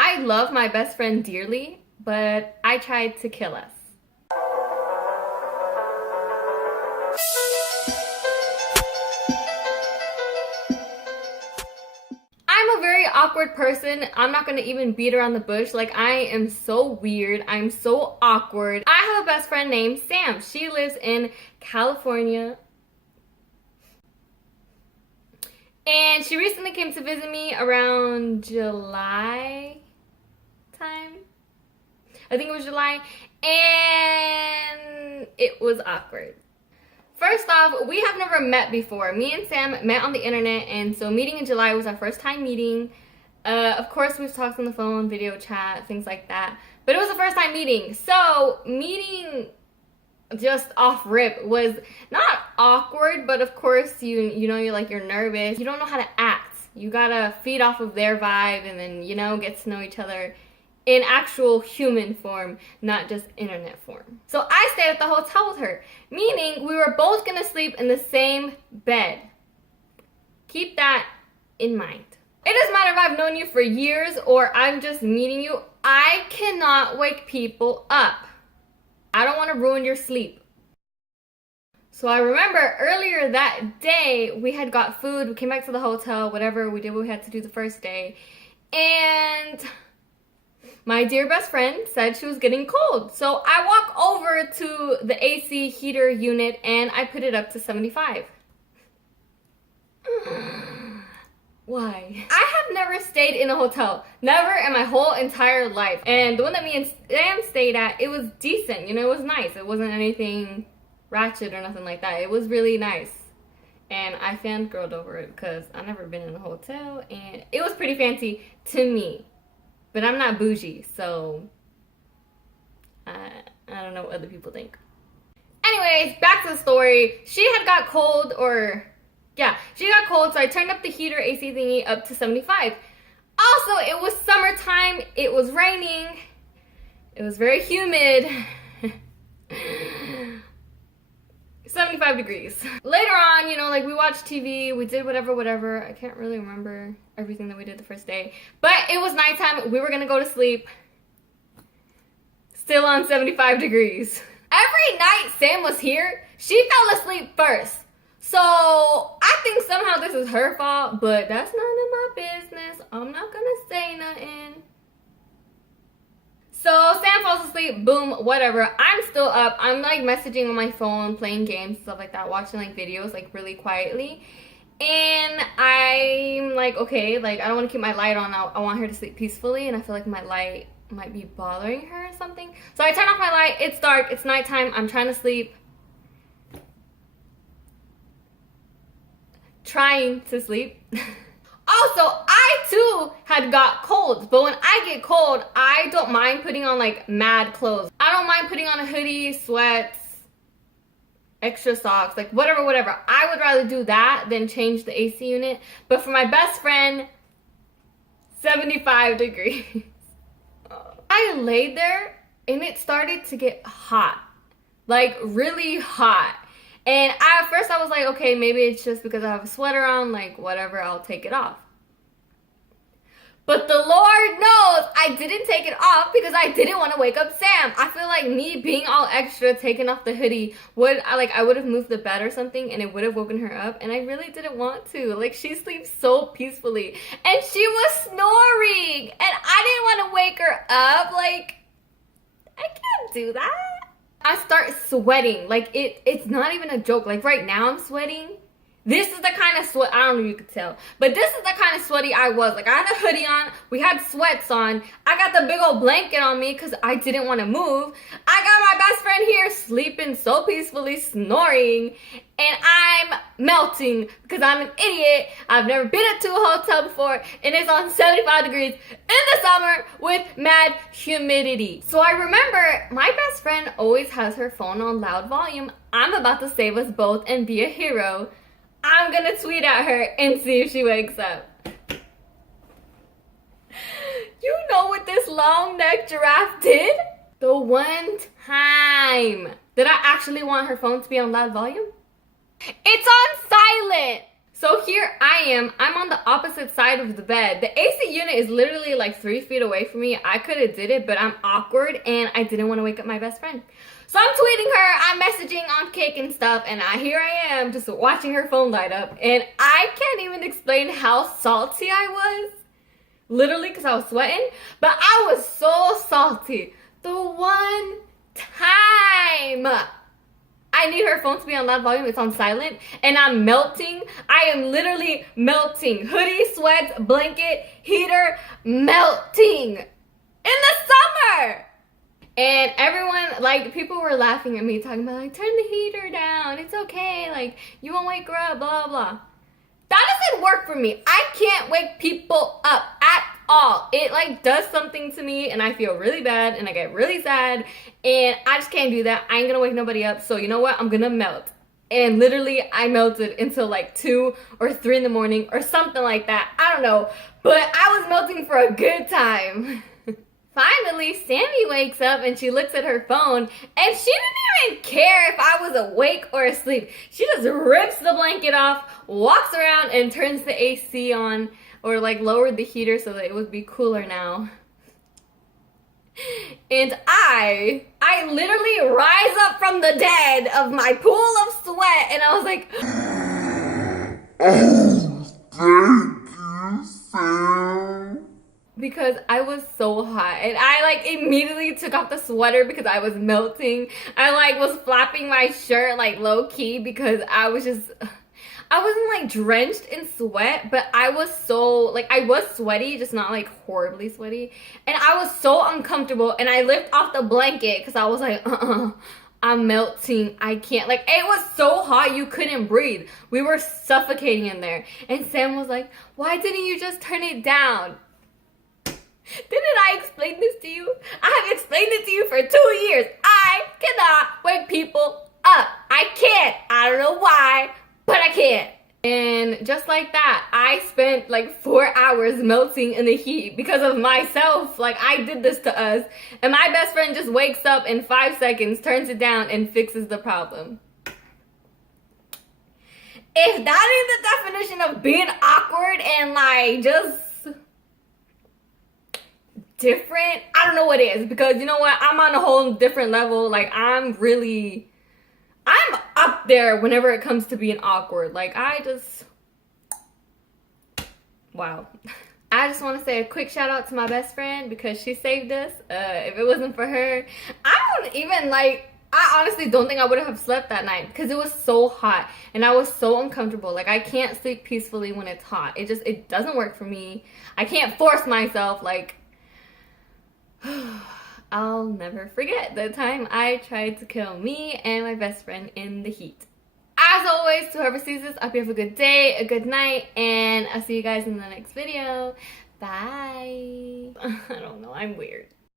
I love my best friend dearly, but I tried to kill us. I'm a very awkward person. I'm not gonna even beat around the bush. Like, I am so weird. I'm so awkward. I have a best friend named Sam. She lives in California. And she recently came to visit me around July time. I think it was July. And it was awkward. First off, we have never met before. Me and Sam met on the internet, and so meeting in July was our first time meeting. Of course, we've talked on the phone, video chat, things like that. But it was the first time meeting. So meeting just off rip was not awkward, but of course you know you're nervous. You don't know how to act. You gotta feed off of their vibe and then get to know each other in actual human form, not just internet form. So I stayed at the hotel with her, meaning we were both gonna sleep in the same bed. Keep that in mind. It doesn't matter if I've known you for years or I'm just meeting you. I cannot wake people up. I don't want to ruin your sleep. So I remember earlier that day, we had got food, we came back to the hotel, whatever, we did what we had to do the first day, and my dear best friend said she was getting cold. So I walk over to the AC heater unit and I put it up to 75. Why? I have never stayed in a hotel. Never in my whole entire life. And the one that me and Sam stayed at, it was decent. It was nice. It wasn't anything ratchet or nothing like that. It was really nice. And I fangirled over it because I've never been in a hotel. And it was pretty fancy to me. But I'm not bougie, so I don't know what other people think. Anyways, back to the story. She had got cold, she got cold, so I turned up the heater AC thingy up to 75. Also, it was summertime, it was raining, it was very humid. 75 degrees. Later on, we watched TV, we did whatever. I can't really remember everything that we did the first day. But it was nighttime, we were gonna go to sleep. Still on 75 degrees. Every night Sam was here, she fell asleep first. So I think somehow this is her fault, but that's none of my business. I'm not gonna say nothing. So Sam falls asleep, boom, whatever. I'm still up. I'm messaging on my phone, playing games, stuff like that, watching videos really quietly. And I'm okay, I don't want to keep my light on. I want her to sleep peacefully, and I feel like my light might be bothering her or something. So I turn off my light. It's dark. It's nighttime. I'm trying to sleep. Also, I too had got cold, but when I get cold, I don't mind putting on mad clothes. I don't mind putting on a hoodie, sweats, extra socks, whatever. I would rather do that than change the AC unit. But for my best friend, 75 degrees. I laid there and it started to get hot, really hot. And at first I was okay, maybe it's just because I have a sweater on, whatever, I'll take it off. But the Lord knows I didn't take it off because I didn't want to wake up Sam. I feel like me being all extra, taking off the hoodie, I would have moved the bed or something and it would have woken her up. And I really didn't want to. She sleeps so peacefully. And she was snoring. And I didn't want to wake her up. I can't do that. I start sweating. It's not even a joke. Right now I'm sweating. This is the kind of sweat, I don't know if you could tell, but this is the kind of sweaty I was. I had a hoodie on, we had sweats on, I got the big old blanket on me because I didn't want to move. I got my best friend here sleeping so peacefully, snoring, and I'm melting because I'm an idiot. I've never been to a hotel before, and it's on 75 degrees in the summer with mad humidity. So I remember my best friend always has her phone on loud volume. I'm about to save us both and be a hero. I'm gonna tweet at her and see if she wakes up. You know what this long neck giraffe did? The one time. Did I actually want her phone to be on loud volume? It's on silent. So here I am. I'm on the opposite side of the bed. The AC unit is literally like 3 feet away from me. I could have did it, but I'm awkward and I didn't want to wake up my best friend. So I'm tweeting her, I'm messaging on Kick and stuff, and here I am just watching her phone light up. And I can't even explain how salty I was. Literally, because I was sweating. But I was so salty. The one time I need her phone to be on loud volume, it's on silent, and I'm melting. I am literally melting. Hoodie, sweats, blanket, heater, melting in the summer. And everyone, like, people were laughing at me, talking about, like, turn the heater down. It's okay. Like, you won't wake her up, blah, blah. That doesn't work for me. I can't wake people up at all. It, like, does something to me, and I feel really bad, and I get really sad, and I just can't do that. I ain't gonna wake nobody up, so you know what? I'm gonna melt. And literally, I melted until, like, 2 or 3 in the morning, or something like that. I don't know. But I was melting for a good time. Finally, Sammy wakes up and she looks at her phone and she didn't even care if I was awake or asleep. She just rips the blanket off, walks around and turns the AC on, or like lowered the heater so that it would be cooler now. And I literally rise up from the dead of my pool of sweat and I was like, oh, thank you, Sam. Because I was so hot and I like immediately took off the sweater because I was melting. I like was flapping my shirt like low key because I wasn't like drenched in sweat, but I was so like, I was sweaty, just not like horribly sweaty. And I was so uncomfortable and I lifted off the blanket because I was like, I'm melting. I can't. Like, it was so hot you couldn't breathe. We were suffocating in there. And Sam was like, why didn't you just turn it down? Didn't I explain this to you? I have explained it to you for 2 years. I cannot wake people up. I can't. I don't know why, but I can't. And just like that, I spent like 4 hours melting in the heat because of myself. Like, I did this to us. And my best friend just wakes up in 5 seconds, turns it down, and fixes the problem. If that is the definition of being awkward and like just different, I don't know what it is, because you know what, I'm on a whole different level. Like, I'm up there whenever it comes to being awkward. Like, wow. I just want to say a quick shout out to my best friend because she saved us. If it wasn't for her, I honestly don't think I would have slept that night because it was so hot and I was so uncomfortable. Like, I can't sleep peacefully when it's hot. It doesn't work for me. I can't force myself. Like, I'll never forget the time I tried to kill me and my best friend in the heat. As always, to whoever sees this, I hope you have a good day, a good night, and I'll see you guys in the next video. Bye. I don't know, I'm weird.